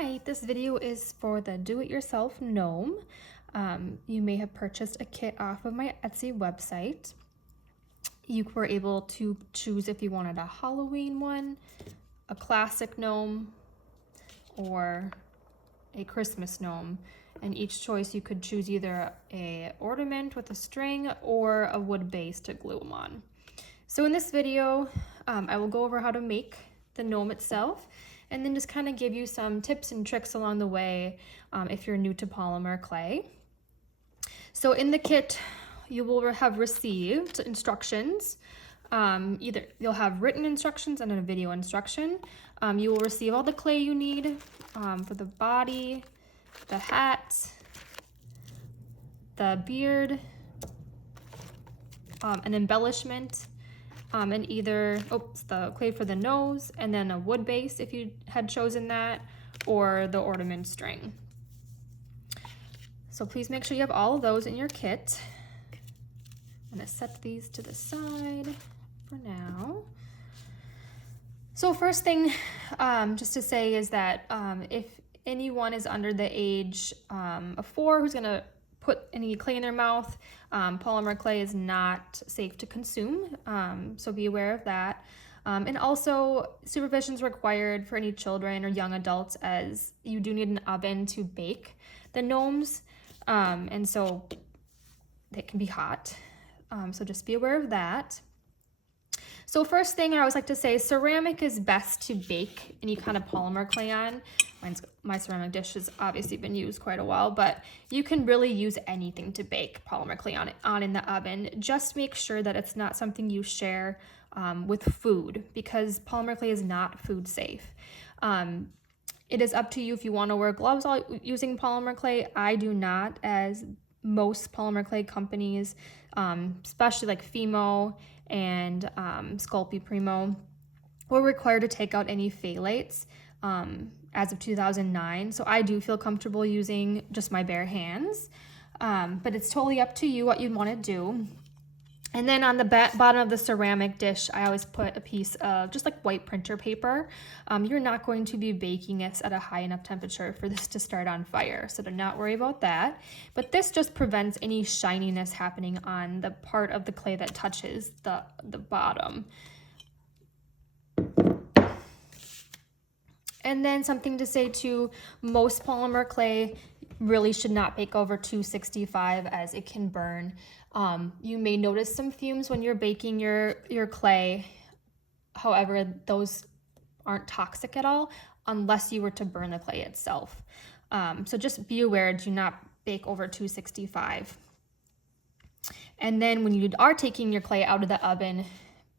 Hi, this video is for the do-it-yourself gnome. You may have purchased a kit off of my Etsy website. You were able to choose if you wanted a Halloween one, a classic gnome, or a Christmas gnome. And each choice you could choose either a ornament with a string or a wood base to glue them on. So in this video, I will go over how to make the gnome itself, and then just kind of give you some tips and tricks along the way if you're new to polymer clay. So in the kit, you will have received instructions. Either you'll have written instructions and a video instruction. You will receive all the clay you need for the body, the hat, the beard, an embellishment, and either the clay for the nose, and then a wood base if you had chosen that, or the ornament string. So please make sure you have all of those in your kit. I'm gonna set these to the side for now. So first thing just to say is that if anyone is under the age of 4 who's gonna put any clay in their mouth, polymer clay is not safe to consume, so be aware of that. And also supervision is required for any children or young adults, as you do need an oven to bake the gnomes, and so they can be hot, so just be aware of that. So first thing I always like to say, ceramic is best to bake any kind of polymer clay on. My ceramic dish has obviously been used quite a while, but you can really use anything to bake polymer clay on in the oven. Just make sure that it's not something you share with food, because polymer clay is not food safe. It is up to you if you want to wear gloves while using polymer clay. I do not, as most polymer clay companies, especially like Fimo and Sculpey Primo, were required to take out any phthalates as of 2009. So I do feel comfortable using just my bare hands, but it's totally up to you what you want to do. And then on the bottom of the ceramic dish, I always put a piece of just like white printer paper. You're not going to be baking this at a high enough temperature for this to start on fire, so do not worry about that. But this just prevents any shininess happening on the part of the clay that touches the bottom. And then something to say too, most polymer clay really should not bake over 265, as it can burn. You may notice some fumes when you're baking your clay. However, those aren't toxic at all unless you were to burn the clay itself. So just be aware, do not bake over 265. And then when you are taking your clay out of the oven,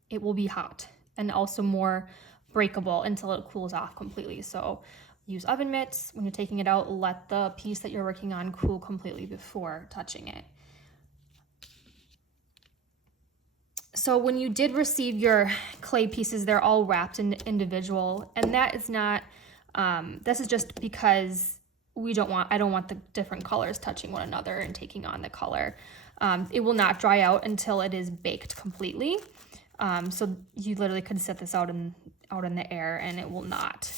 it will be hot and also more breakable until it cools off completely. So use oven mitts. When you're taking it out, let the piece that you're working on cool completely before touching it. So when you did receive your clay pieces, they're all wrapped in individual, and that is not, this is just because I don't want the different colors touching one another and taking on the color. It will not dry out until it is baked completely. So you literally could set this out in the air and it will not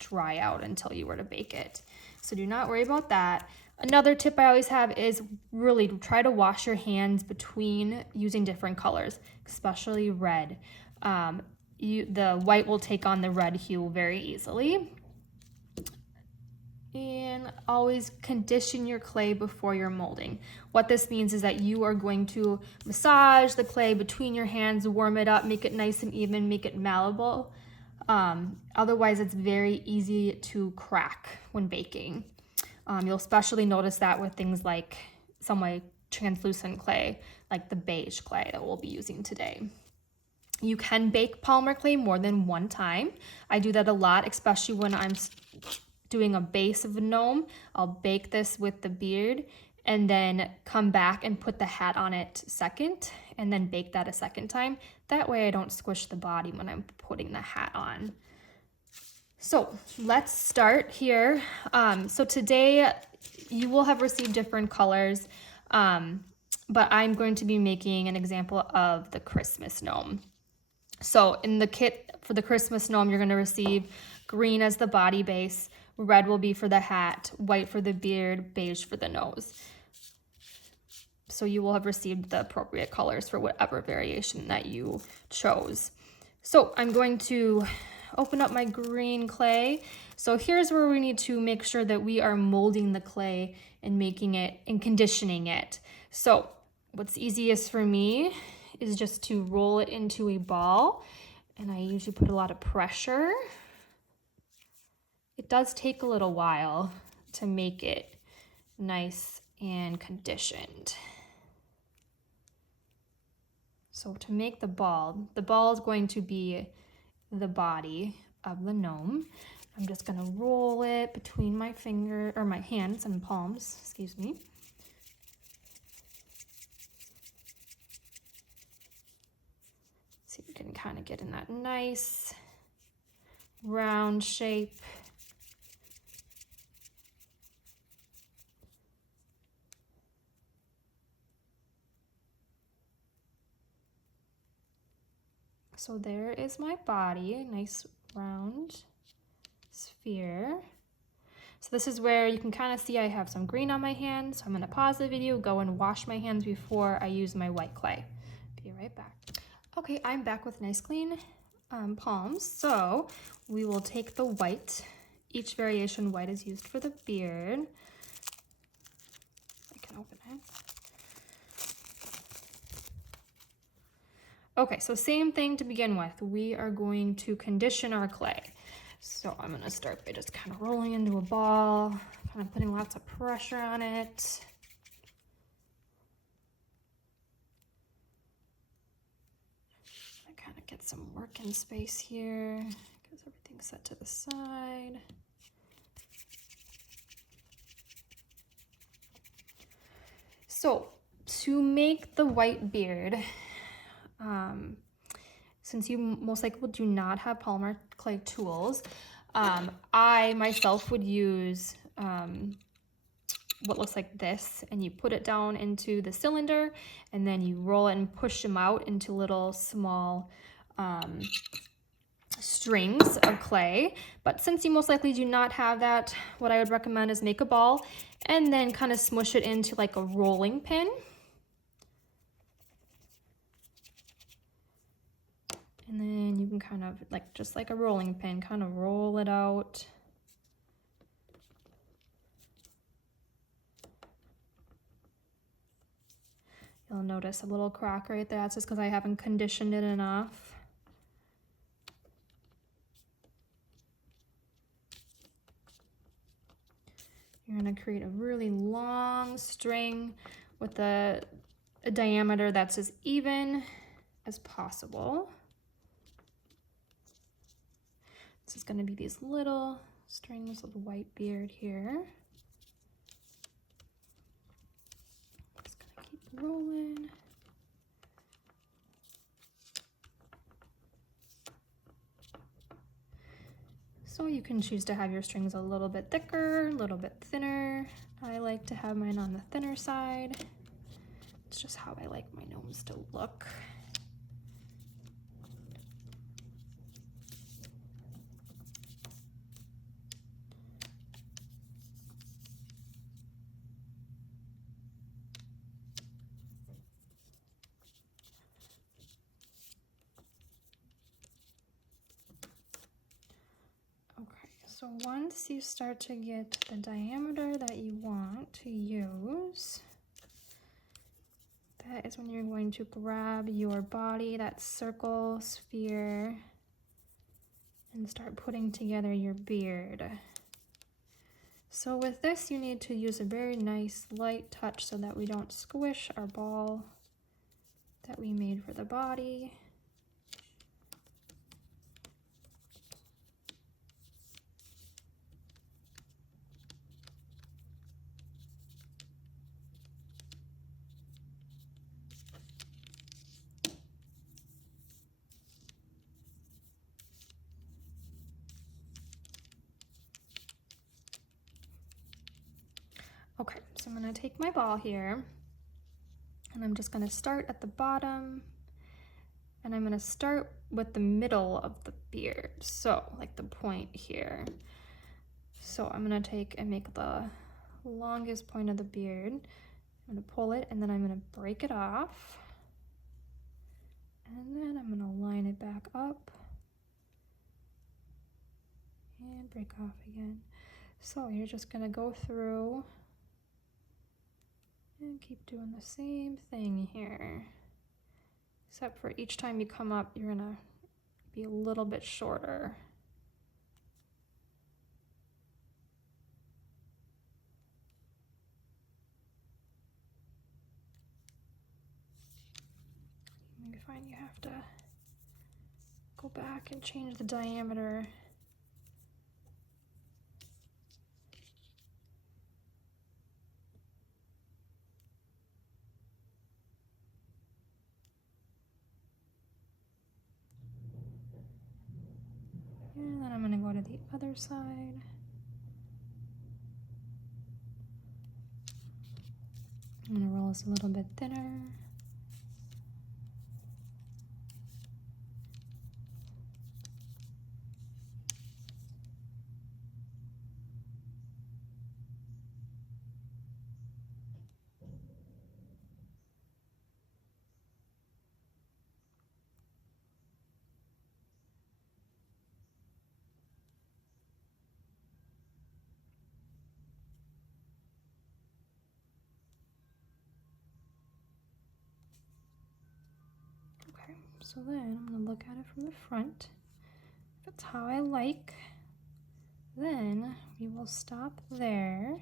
dry out until you were to bake it. So do not worry about that. Another tip I always have is really try to wash your hands between using different colors, especially red. The white will take on the red hue very easily. And always condition your clay before you're molding. What this means is that you are going to massage the clay between your hands, warm it up, make it nice and even, make it malleable. Otherwise, it's very easy to crack when baking. You'll especially notice that with things like translucent clay, like the beige clay that we'll be using today. You can bake polymer clay more than one time. I do that a lot, especially when I'm doing a base of a gnome. I'll bake this with the beard and then come back and put the hat on it second, and then bake that a second time. That way I don't squish the body when I'm putting the hat on. So let's start here. So today you will have received different colors, but I'm going to be making an example of the Christmas gnome. So in the kit for the Christmas gnome, you're going to receive green as the body base, red will be for the hat, white for the beard, beige for the nose. So you will have received the appropriate colors for whatever variation that you chose. So I'm going to open up my green clay. So here's where we need to make sure that we are molding the clay and making it and conditioning it. So what's easiest for me is just to roll it into a ball, and I usually put a lot of pressure. It does take a little while to make it nice and conditioned. So to make the ball is going to be the body of the gnome. I'm just gonna roll it between my my hands and palms, excuse me. So you can kind of get in that nice round shape. So there is my body, a nice round sphere. So this is where you can kind of see I have some green on my hands. So I'm gonna pause the video, go and wash my hands before I use my white clay. Be right back. Okay, I'm back with nice clean palms. So we will take the white. Each variation white is used for the beard. I can open it. Okay, so same thing to begin with. We are going to condition our clay. So I'm gonna start by just kind of rolling into a ball, kind of putting lots of pressure on it. I kind of get some working space here, because everything's set to the side. So to make the white beard, since you most likely do not have polymer clay tools, I myself would use what looks like this, and you put it down into the cylinder, and then you roll it and push them out into little small strings of clay. But since you most likely do not have that, what I would recommend is make a ball and then kind of smush it into like a rolling pin. And then you can kind of, like, just like a rolling pin, kind of roll it out. You'll notice a little crack right there. That's just because I haven't conditioned it enough. You're going to create a really long string with a diameter that's as even as possible. This is going to be these little strings of white beard here. Just going to keep rolling. So you can choose to have your strings a little bit thicker, a little bit thinner. I like to have mine on the thinner side. It's just how I like my gnomes to look. So once you start to get the diameter that you want to use, that is when you're going to grab your body, that circle, sphere, and start putting together your beard. So with this, you need to use a very nice light touch so that we don't squish our ball that we made for the body. Okay, so I'm going to take my ball here, and I'm just going to start at the bottom, and I'm going to start with the middle of the beard, so like the point here. So I'm gonna take and make the longest point of the beard. I'm gonna pull it and then I'm gonna break it off. And then I'm gonna line it back up and break off again. So you're just gonna go through and keep doing the same thing here. Except for each time you come up, you're gonna be a little bit shorter. You find you have to go back and change the diameter. And then I'm gonna go to the other side. I'm gonna roll this a little bit thinner. Okay, so then I'm gonna look at it from the front. If it's how I like, then we will stop there.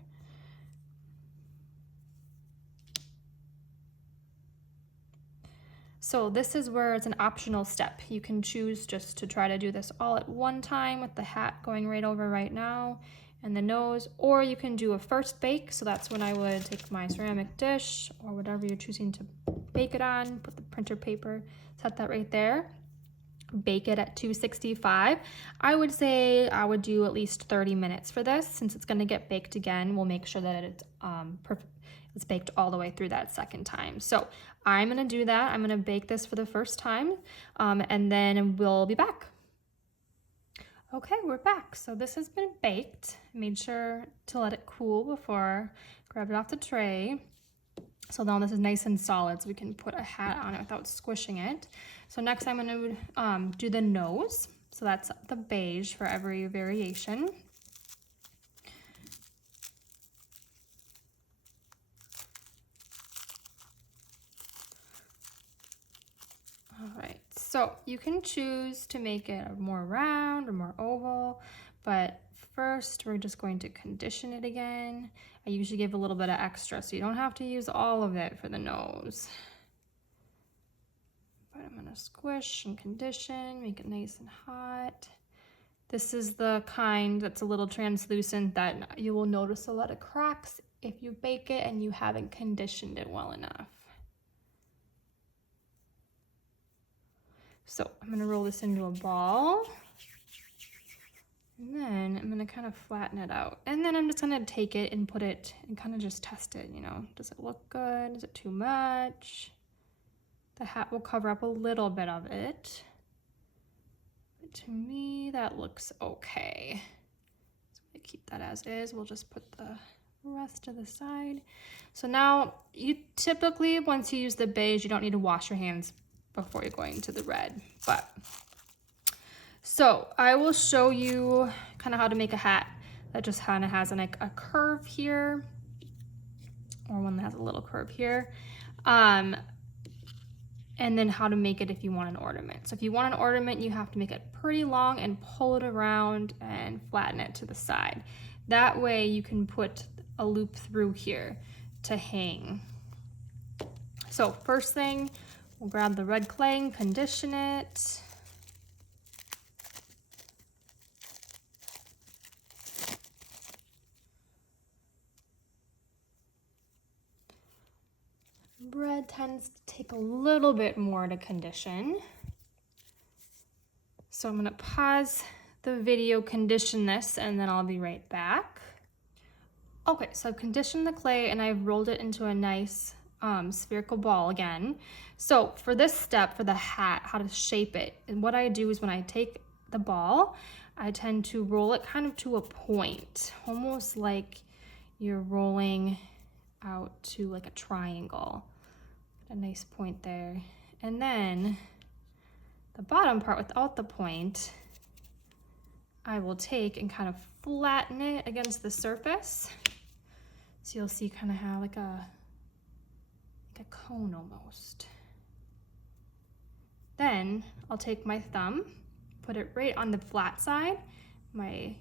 So this is where it's an optional step. You can choose just to try to do this all at one time with the hat going right over right now and the nose, or you can do a first bake. So that's when I would take my ceramic dish or whatever you're choosing to bake it on, put the printer paper, set that right there, bake it at 265. I would say I would do at least 30 minutes for this. Since it's gonna get baked again, we'll make sure that it's baked all the way through that second time. So I'm gonna do that. I'm gonna bake this for the first time, and then we'll be back. Okay, we're back. So this has been baked. Made sure to let it cool before I grab it off the tray. So now this is nice and solid, so we can put a hat on it without squishing it. So next I'm gonna do the nose. So that's the beige for every variation. All right, so you can choose to make it more round or more oval, but first we're just going to condition it again. I usually give a little bit of extra, so you don't have to use all of it for the nose. But I'm gonna squish and condition, make it nice and hot. This is the kind that's a little translucent that you will notice a lot of cracks if you bake it and you haven't conditioned it well enough. So I'm gonna roll this into a ball. And then I'm gonna kind of flatten it out. And then I'm just gonna take it and put it and kind of just test it, you know. Does it look good? Is it too much? The hat will cover up a little bit of it. But to me, that looks okay. So I'm gonna keep that as is. We'll just put the rest to the side. So now, you typically, once you use the beige, you don't need to wash your hands before you're going to the red, but so I will show you kind of how to make a hat that just kind of has a curve here, or one that has a little curve here, and then how to make it if you want an ornament. So if you want an ornament, you have to make it pretty long and pull it around and flatten it to the side. That way you can put a loop through here to hang. So first thing, we'll grab the red clay and condition it. Red tends to take a little bit more to condition. So I'm gonna pause the video, condition this, and then I'll be right back. Okay, so I've conditioned the clay and I've rolled it into a nice spherical ball again. So for this step, for the hat, how to shape it, and what I do is when I take the ball, I tend to roll it kind of to a point, almost like you're rolling out to like a triangle. A nice point there. And then the bottom part without the point, I will take and kind of flatten it against the surface. So you'll see kind of how like a cone almost. Then I'll take my thumb, put it right on the flat side, my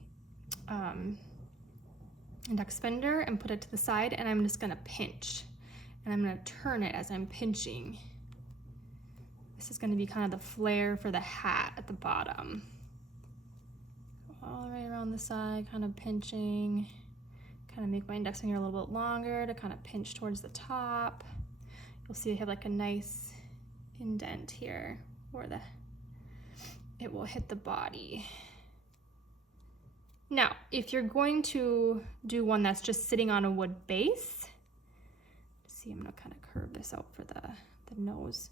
index finger, and put it to the side, and I'm just gonna pinch. And I'm gonna turn it as I'm pinching. This is gonna be kind of the flare for the hat at the bottom. All the way around the side, kind of pinching. Kind of make my index finger a little bit longer to kind of pinch towards the top. You'll see I have like a nice indent here where it will hit the body. Now, if you're going to do one that's just sitting on a wood base, see, I'm gonna kind of curve this out for the nose.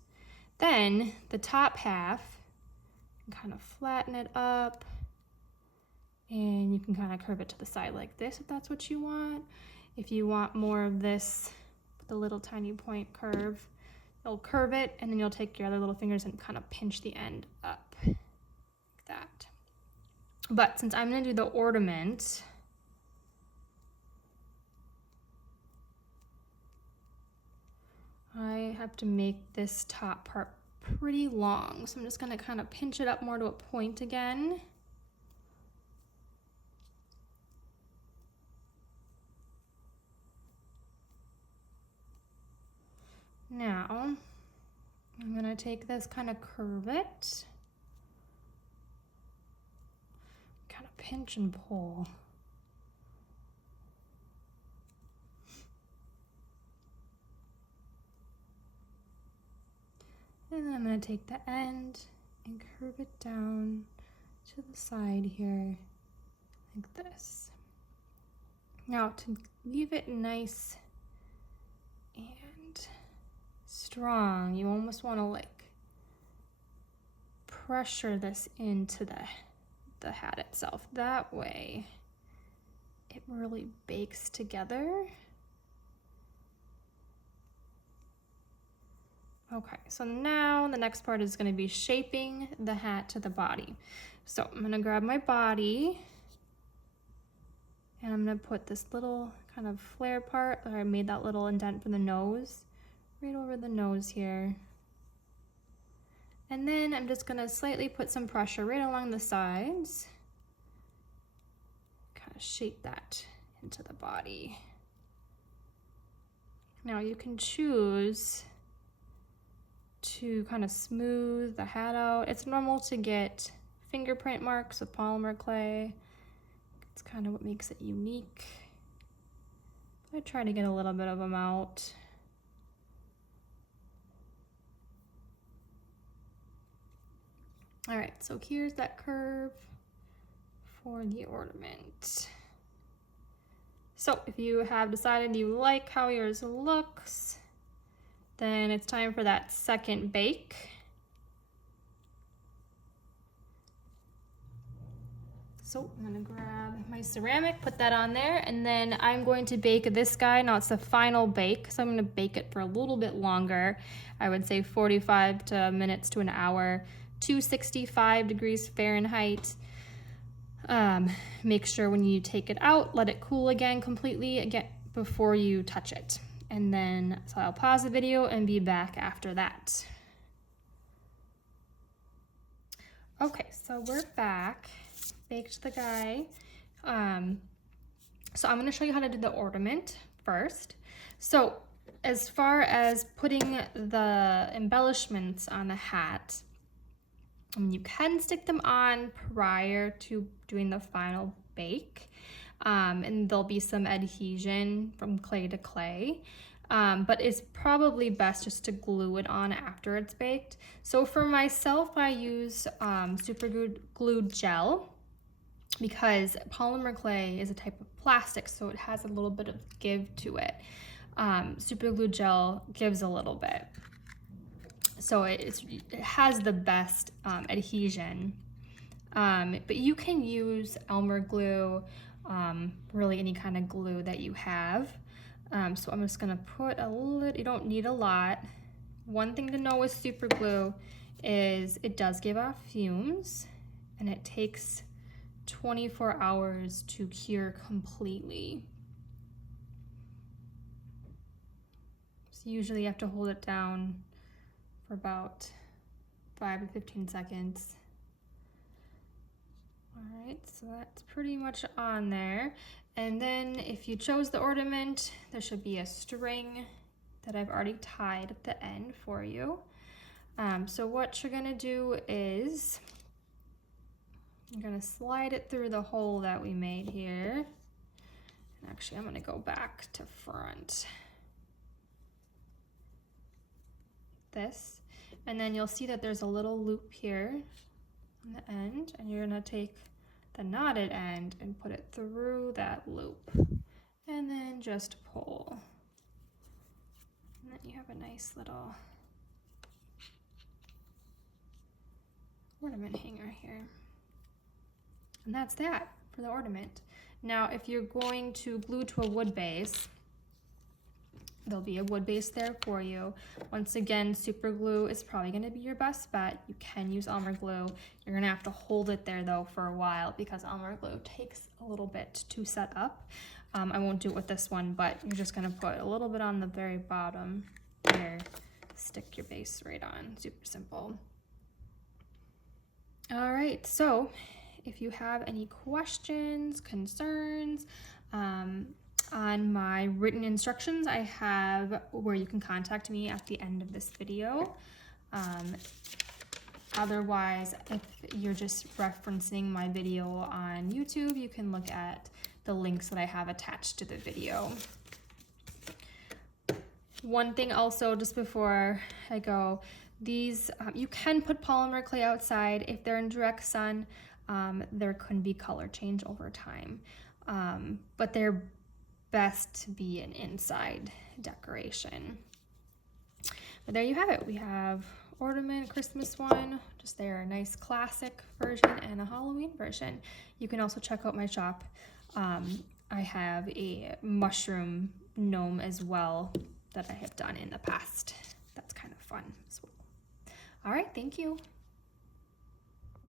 Then the top half, you can kind of flatten it up, and you can kind of curve it to the side like this if that's what you want. If you want more of this with a little tiny point curve, you'll curve it, and then you'll take your other little fingers and kind of pinch the end up like that. But since I'm gonna do the ornament, I have to make this top part pretty long. So I'm just gonna kind of pinch it up more to a point again. Now, I'm gonna take this, kind of curve it, kind of pinch and pull. And then I'm gonna take the end and curve it down to the side here, like this. Now, to leave it nice and strong, you almost want to like pressure this into the hat itself. That way it really bakes together. Okay, so now the next part is going to be shaping the hat to the body. So I'm going to grab my body, and I'm going to put this little kind of flare part, or I made that little indent for the nose, right over the nose here. And then I'm just going to slightly put some pressure right along the sides, kind of shape that into the body. Now you can choose to kind of smooth the hat out. It's normal to get fingerprint marks with polymer clay. It's kind of what makes it unique. I try to get a little bit of them out. All right, so here's that curve for the ornament. So if you have decided you like how yours looks, then it's time for that second bake. So I'm gonna grab my ceramic, put that on there, and then I'm going to bake this guy. Now it's the final bake, so I'm gonna bake it for a little bit longer. I would say 45 minutes to an hour, 265 degrees Fahrenheit. Make sure when you take it out, let it cool again completely before you touch it. And then, so I'll pause the video and be back after that. Okay, so we're back. Baked the guy. So I'm gonna show you how to do the ornament first. So as far as putting the embellishments on the hat, you can stick them on prior to doing the final bake. And there'll be some adhesion from clay to clay, but it's probably best just to glue it on after it's baked. So for myself, I use super glue gel, because polymer clay is a type of plastic, so it has a little bit of give to it. Super glue gel gives a little bit, so it has the best adhesion. But you can use Elmer glue, really any kind of glue that you have. So I'm just gonna put a little, you don't need a lot. One thing to know with super glue is it does give off fumes and it takes 24 hours to cure completely. So usually you have to hold it down for about 5 to 15 seconds. All right, so that's pretty much on there. And then if you chose the ornament, there should be a string that I've already tied at the end for you. So what you're gonna do is you're gonna slide it through the hole that we made here. And actually, I'm gonna go back to front. This, and then you'll see that there's a little loop here on the end, and you're gonna take the knotted end and put it through that loop, and then just pull. And then you have a nice little ornament hanger here. And that's that for the ornament. Now, if you're going to glue to a wood base, there'll be a wood base there for you. Once again, super glue is probably gonna be your best bet. You can use Elmer glue. You're gonna have to hold it there though for a while because Elmer glue takes a little bit to set up. I won't do it with this one, but you're just gonna put a little bit on the very bottom here, stick your base right on, super simple. All right, so if you have any questions, concerns, on my written instructions, I have where you can contact me at the end of this video. Otherwise, if you're just referencing my video on YouTube, you can look at the links that I have attached to the video. One thing also, just before I go, these, you can put polymer clay outside. If they're in direct sun, there can be color change over time, but they're best to be an inside decoration. But there you have it. We have ornament, Christmas one, just there, a nice classic version and a Halloween version. You can also check out my shop. I have a mushroom gnome as well that I have done in the past. That's kind of fun as well. All right, thank you.